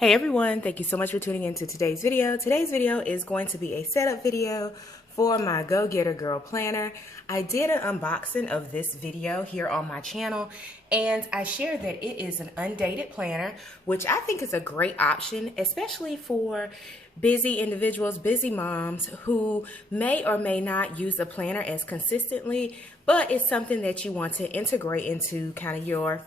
Hey everyone, thank you so much for tuning into today's video. Today's video is going to be a setup video for my Go Getter Girl planner. I did an unboxing of this video here on my channel and I shared that it is an undated planner, which I think is a great option, especially for busy individuals, busy moms who may or may not use a planner as consistently, but it's something that you want to integrate into kind of your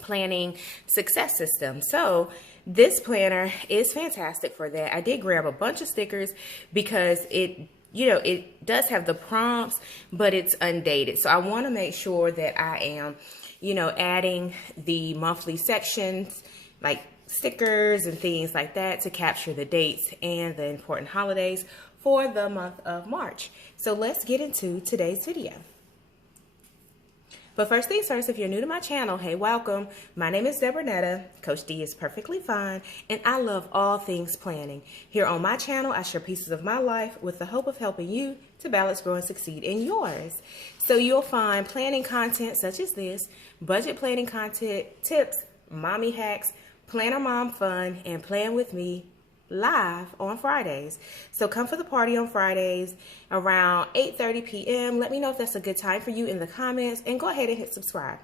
planning success system. So this planner is fantastic for that. I did grab a bunch of stickers because it does have the prompts, but it's undated. So I want to make sure that I am, adding the monthly sections like stickers and things like that to capture the dates and the important holidays for the month of March. So let's get into today's video. But first things first, if you're new to my channel, hey, welcome. My name is Deborah Netta. Coach D is perfectly fine, and I love all things planning. Here on my channel, I share pieces of my life with the hope of helping you to balance, grow, and succeed in yours. So you'll find planning content such as this, budget planning content, tips, mommy hacks, planner mom fun, and plan with me live on Fridays. So come for the party on Fridays around 8:30 p.m. Let me know if that's a good time for you in the comments and go ahead and hit subscribe.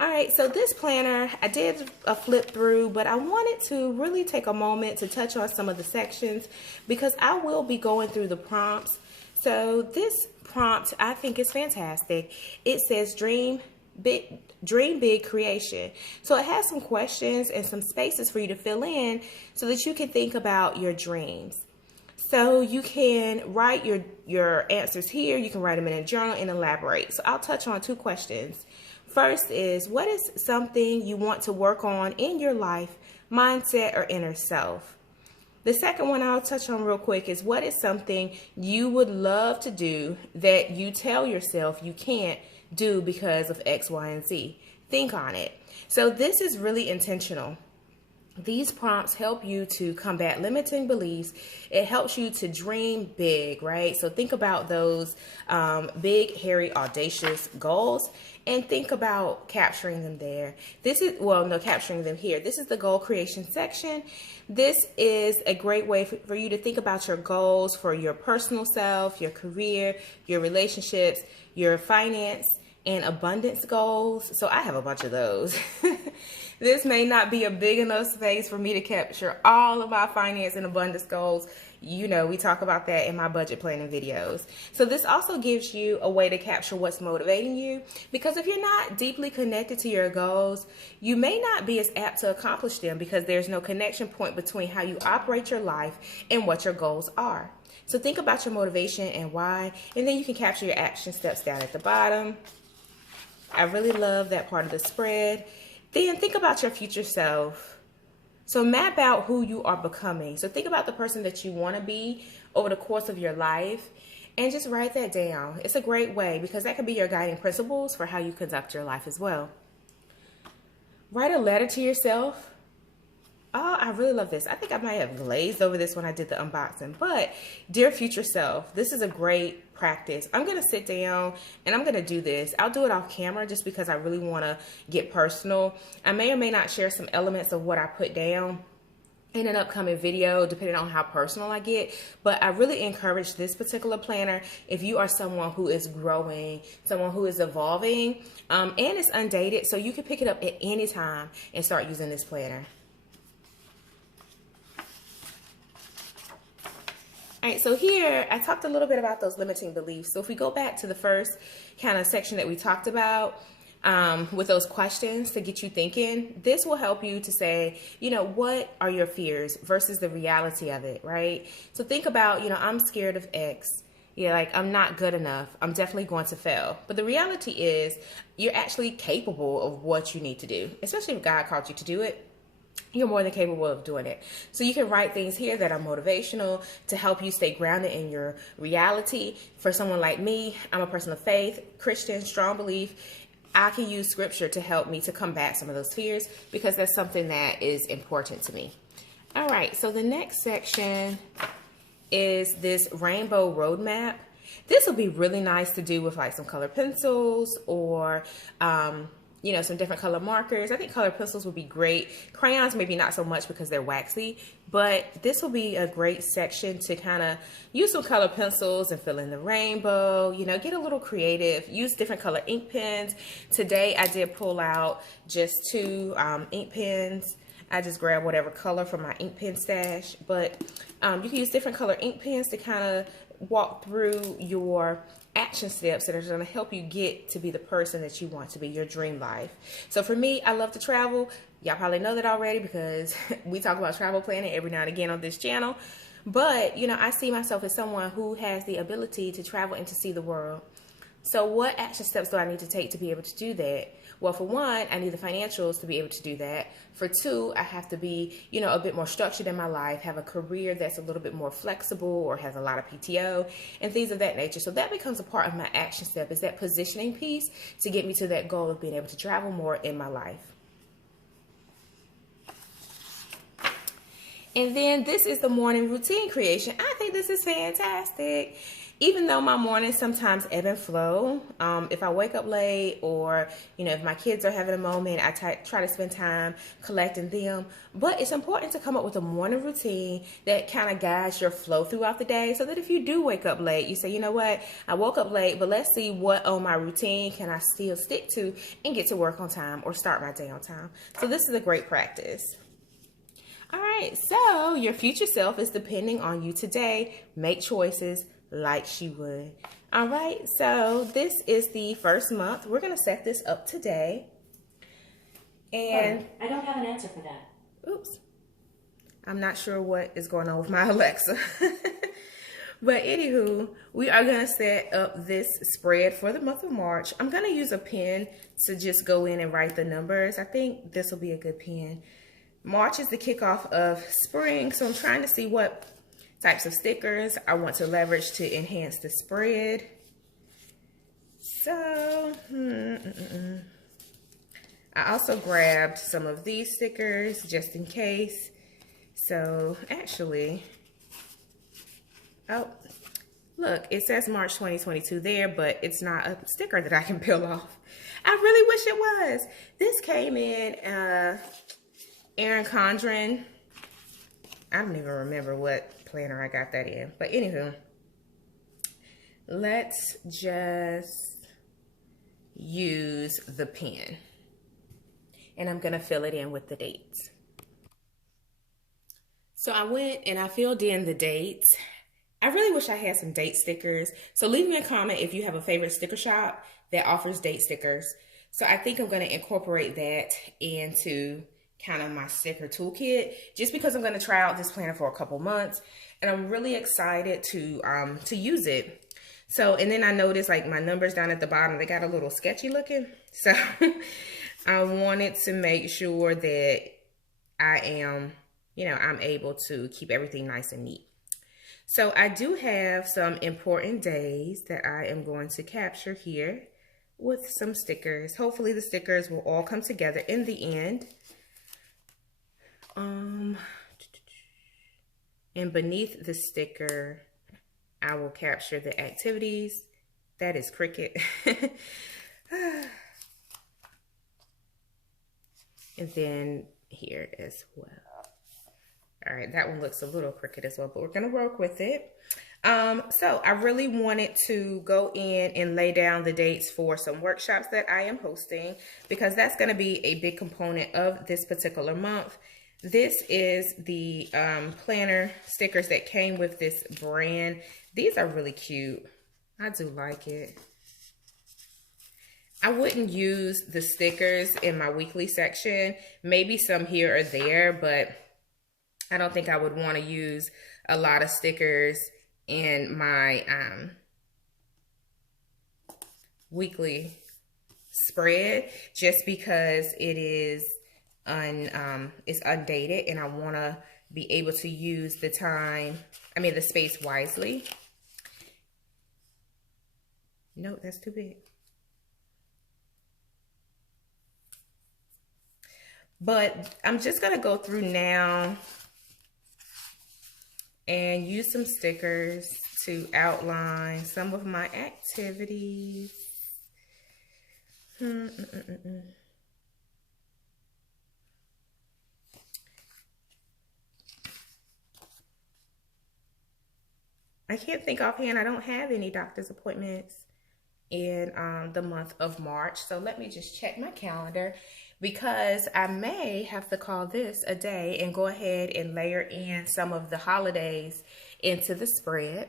All right, so this planner, I did a flip through, but I wanted to really take a moment to touch on some of the sections because I will be going through the prompts. So this prompt I think is fantastic. It says dream big creation. So it has some questions and some spaces for you to fill in so that you can think about your dreams. So you can write your answers here. You can write them in a journal and elaborate. So I'll touch on two questions. First is, what is something you want to work on in your life, mindset, or inner self? The second one I'll touch on real quick is, what is something you would love to do that you tell yourself you can't do because of X, Y, and Z? Think on it. So this is really intentional. These prompts help you to combat limiting beliefs. It helps you to dream big, right? So think about those big, hairy, audacious goals and think about capturing them there. Capturing them here. This is the goal creation section. This is a great way for you to think about your goals for your personal self, your career, your relationships, your finance, and abundance goals. So I have a bunch of those. This may not be a big enough space for me to capture all of my finance and abundance goals. We talk about that in my budget planning videos. So this also gives you a way to capture what's motivating you, because if you're not deeply connected to your goals, you may not be as apt to accomplish them because there's no connection point between how you operate your life and what your goals are. So think about your motivation and why, and then you can capture your action steps down at the bottom. I really love that part of the spread. Then think about your future self. So map out who you are becoming. So think about the person that you want to be over the course of your life and just write that down. It's a great way because that could be your guiding principles for how you conduct your life as well. Write a letter to yourself. Oh, I really love this. I think I might have glazed over this when I did the unboxing, but dear future self, this is a great practice. I'm going to sit down and I'm going to do this. I'll do it off camera just because I really want to get personal. I may or may not share some elements of what I put down in an upcoming video, depending on how personal I get. But I really encourage this particular planner if you are someone who is growing, someone who is evolving, and it's undated, so you can pick it up at any time and start using this planner. All right, so here I talked a little bit about those limiting beliefs. So if we go back to the first kind of section that we talked about with those questions to get you thinking, this will help you to say, what are your fears versus the reality of it, right? So think about, I'm scared of X. I'm not good enough. I'm definitely going to fail. But the reality is you're actually capable of what you need to do, especially if God called you to do it. You're more than capable of doing it. So you can write things here that are motivational to help you stay grounded in your reality. For someone like me, I'm a person of faith, Christian, strong belief. I can use scripture to help me to combat some of those fears because that's something that is important to me. All right, so the next section is this rainbow roadmap. This will be really nice to do with like some colored pencils or you know, some different color markers. I think colored pencils would be great. Crayons, maybe not so much because they're waxy, but this will be a great section to kind of use some color pencils and fill in the rainbow, you know, get a little creative, use different color ink pens. Today I did pull out just 2 ink pens. I just grabbed whatever color from my ink pen stash, but you can use different color ink pens to kind of walk through your action steps that are going to help you get to be the person that you want to be, your dream life. So for me, I love to travel. Y'all probably know that already because we talk about travel planning every now and again on this channel. But, you know, I see myself as someone who has the ability to travel and to see the world. So what action steps do I need to take to be able to do that? Well, for one, I need the financials to be able to do that. For 2, I have to be, you know, a bit more structured in my life, have a career that's a little bit more flexible or has a lot of PTO and things of that nature. So that becomes a part of my action step, is that positioning piece to get me to that goal of being able to travel more in my life. And then this is the morning routine creation. I think this is fantastic. Even though my mornings sometimes ebb and flow, if I wake up late or, you know, if my kids are having a moment, I try to spend time collecting them. But it's important to come up with a morning routine that kind of guides your flow throughout the day, so that if you do wake up late, you say, you know what, I woke up late, but let's see what on my routine can I still stick to and get to work on time or start my day on time. So this is a great practice. All right, so your future self is depending on you today. Make choices like she would. All right, so this is the first month. We're going to set this up today. And I don't have an answer for that. Oops. I'm not sure what is going on with my Alexa. But anywho, we are going to set up this spread for the month of March. I'm going to use a pen to just go in and write the numbers. I think this will be a good pen. March is the kickoff of spring, so I'm trying to see what types of stickers I want to leverage to enhance the spread. So, I also grabbed some of these stickers just in case. So, actually, oh, look, it says March 2022 there, but it's not a sticker that I can peel off. I really wish it was. This came in Erin Condren. I don't even remember what planner I got that in. But anywho, let's just use the pen. And I'm going to fill it in with the dates. So I went and I filled in the dates. I really wish I had some date stickers. So leave me a comment if you have a favorite sticker shop that offers date stickers. So I think I'm going to incorporate that into kind of my sticker toolkit, just because I'm going to try out this planner for a couple months and I'm really excited to use it. So, and then I noticed like my numbers down at the bottom, they got a little sketchy looking. So I wanted to make sure that I am, you know, I'm able to keep everything nice and neat. So I do have some important days that I am going to capture here with some stickers. Hopefully the stickers will all come together in the end. And beneath the sticker, I will capture the activities. That is Cricket. And then here as well. All right, that one looks a little crooked as well, but we're gonna work with it. So I really wanted to go in and lay down the dates for some workshops that I am hosting, because that's gonna be a big component of this particular month. This is the planner stickers that came with this brand. These are really cute. I do like it. I wouldn't use the stickers in my weekly section. Maybe some here or there, but I don't think I would want to use a lot of stickers in my weekly spread, just because it is it's undated and I want to be able to use the space wisely. No, that's too big. But I'm just going to go through now and use some stickers to outline some of my activities. I can't think offhand. I don't have any doctor's appointments in the month of March. So let me just check my calendar because I may have to call this a day and go ahead and layer in some of the holidays into the spread.